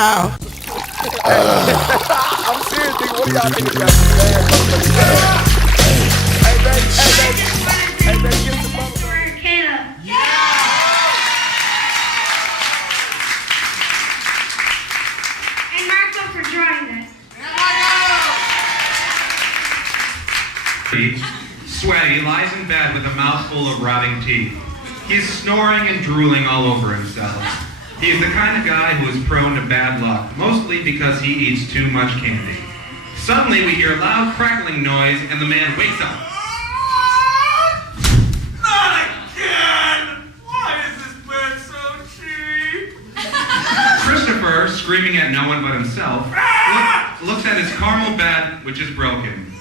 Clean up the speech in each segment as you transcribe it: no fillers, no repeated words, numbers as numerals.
I'm serious, nigga. What do y'all think about this? Hey, baby. Hey, baby, give me the bubble. And Marco for drawing this. Sweaty, lies in bed with a mouthful of rotting teeth. He's snoring and drooling all over himself. He is the kind of guy who is prone to bad luck, mostly because he eats too much candy. Suddenly we hear a loud crackling noise and the man wakes up. Not again! Why is this bed so cheap? Christopher, screaming at no one but himself, looks at his caramel bed, which is broken.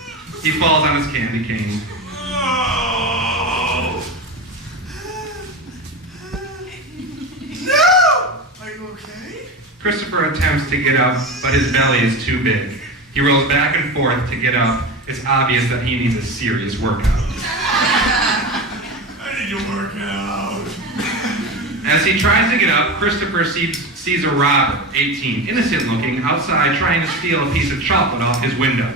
He falls on his candy cane. Oh. No! Are you okay? Christopher attempts to get up, but his belly is too big. He rolls back and forth to get up. It's obvious that he needs a serious workout. I need to work out. As he tries to get up, Christopher sees a robber, 18, innocent looking, outside trying to steal a piece of chocolate off his window.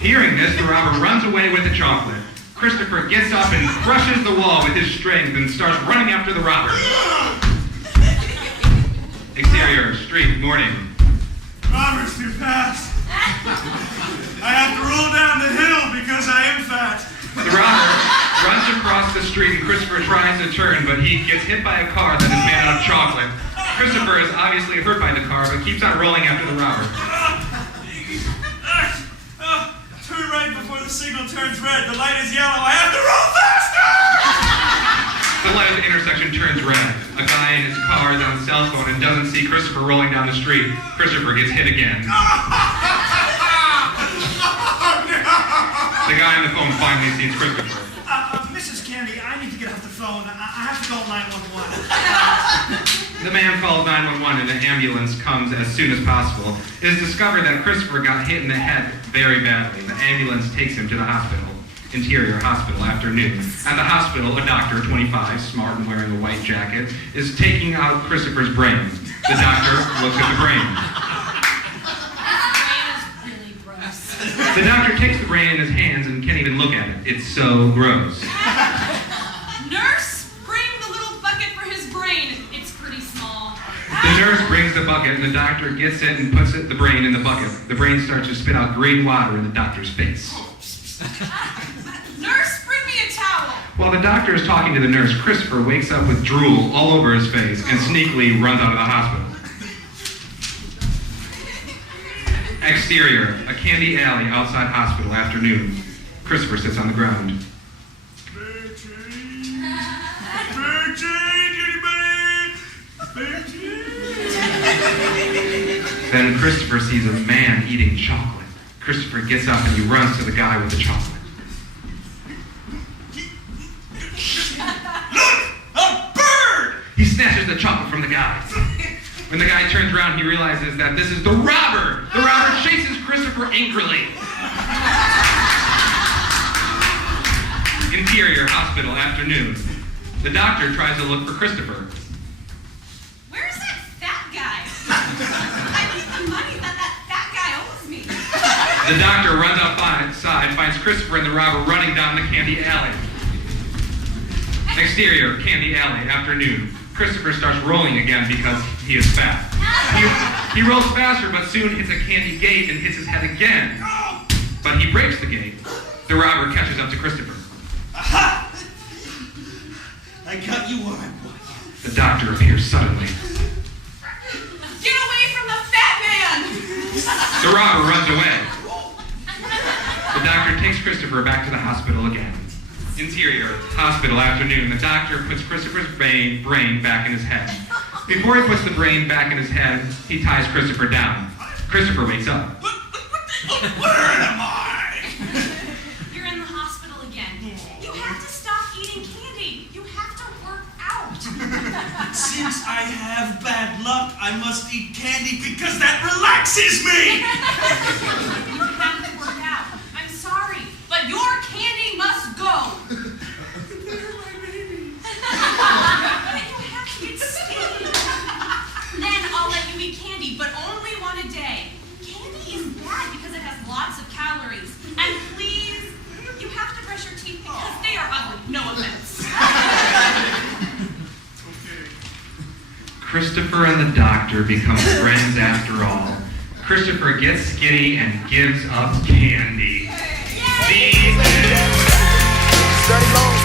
Hearing this, the robber runs away with the chocolate. Christopher gets up and crushes the wall with his strength and starts running after the robber. Exterior, street, morning. Robber's too fast. I have to roll down the hill because I am fat. The robber runs across the street and Christopher tries to turn, but he gets hit by a car that is made out of chocolate. Christopher is obviously hurt by the car, but keeps on rolling after the robber. Turn right before the signal turns red. The light is yellow. I have to roll faster! The light at the intersection turns red. A guy in his car is on his cell phone and doesn't see Christopher rolling down the street. Christopher gets hit again. The guy on the phone finally sees Christopher. Mrs. Candy, I need to get off the phone. I have to call 911. The man calls 911 and an ambulance comes as soon as possible. It is discovered that Christopher got hit in the head very badly. The ambulance takes him to the hospital. Interior hospital, afternoon. At the hospital, a doctor, 25, smart and wearing a white jacket, is taking out Christopher's brain. The doctor looks at the brain. His brain is really gross. The doctor takes the brain in his hands and can't even look at it. It's so gross. Nurse, bring the little bucket for his brain. It's pretty small. The nurse brings the bucket and the doctor gets it and puts the brain in the bucket. The brain starts to spit out green water in the doctor's face. Nurse, bring me a towel. While the doctor is talking to the nurse, Christopher wakes up with drool all over his face and sneakily runs out of the hospital. Exterior, a candy alley outside hospital, afternoon. Christopher sits on the ground. Big change? Big change, anybody? Big change? Then Christopher sees a man eating chocolate. Christopher gets up and he runs to the guy with the chocolate. Look! A bird! He snatches the chocolate from the guy. When the guy turns around, he realizes that this is the robber. The robber chases Christopher angrily. Interior hospital, afternoon. The doctor tries to look for Christopher. Where's that fat guy? I need the money that fat guy owes me. The doctor runs outside, finds Christopher and the robber running down the candy alley. Exterior, candy alley, afternoon. Christopher starts rolling again because he is fat. He rolls faster, but soon hits a candy gate and hits his head again. But he breaks the gate. The robber catches up to Christopher. Aha! I got you where I want you. The doctor appears suddenly. Get away from the fat man! The robber runs away. The doctor takes Christopher back to the hospital again. Interior, hospital, afternoon. The doctor puts Christopher's brain back in his head. Before he puts the brain back in his head, he ties Christopher down. Christopher wakes up. Where am I? You're in the hospital again. You have to stop eating candy. You have to work out. Since I have bad luck, I must eat candy because that relaxes me! You have to work out. I'm sorry, but your candy must go. They're my baby. But you have to get skinny. Then I'll let you eat candy, but only one a day. Candy is bad because it has lots of calories. And please, you have to brush your teeth because they are ugly. No offense. Christopher and the doctor become friends after all. Christopher gets skinny and gives up candy. The end. Stay long.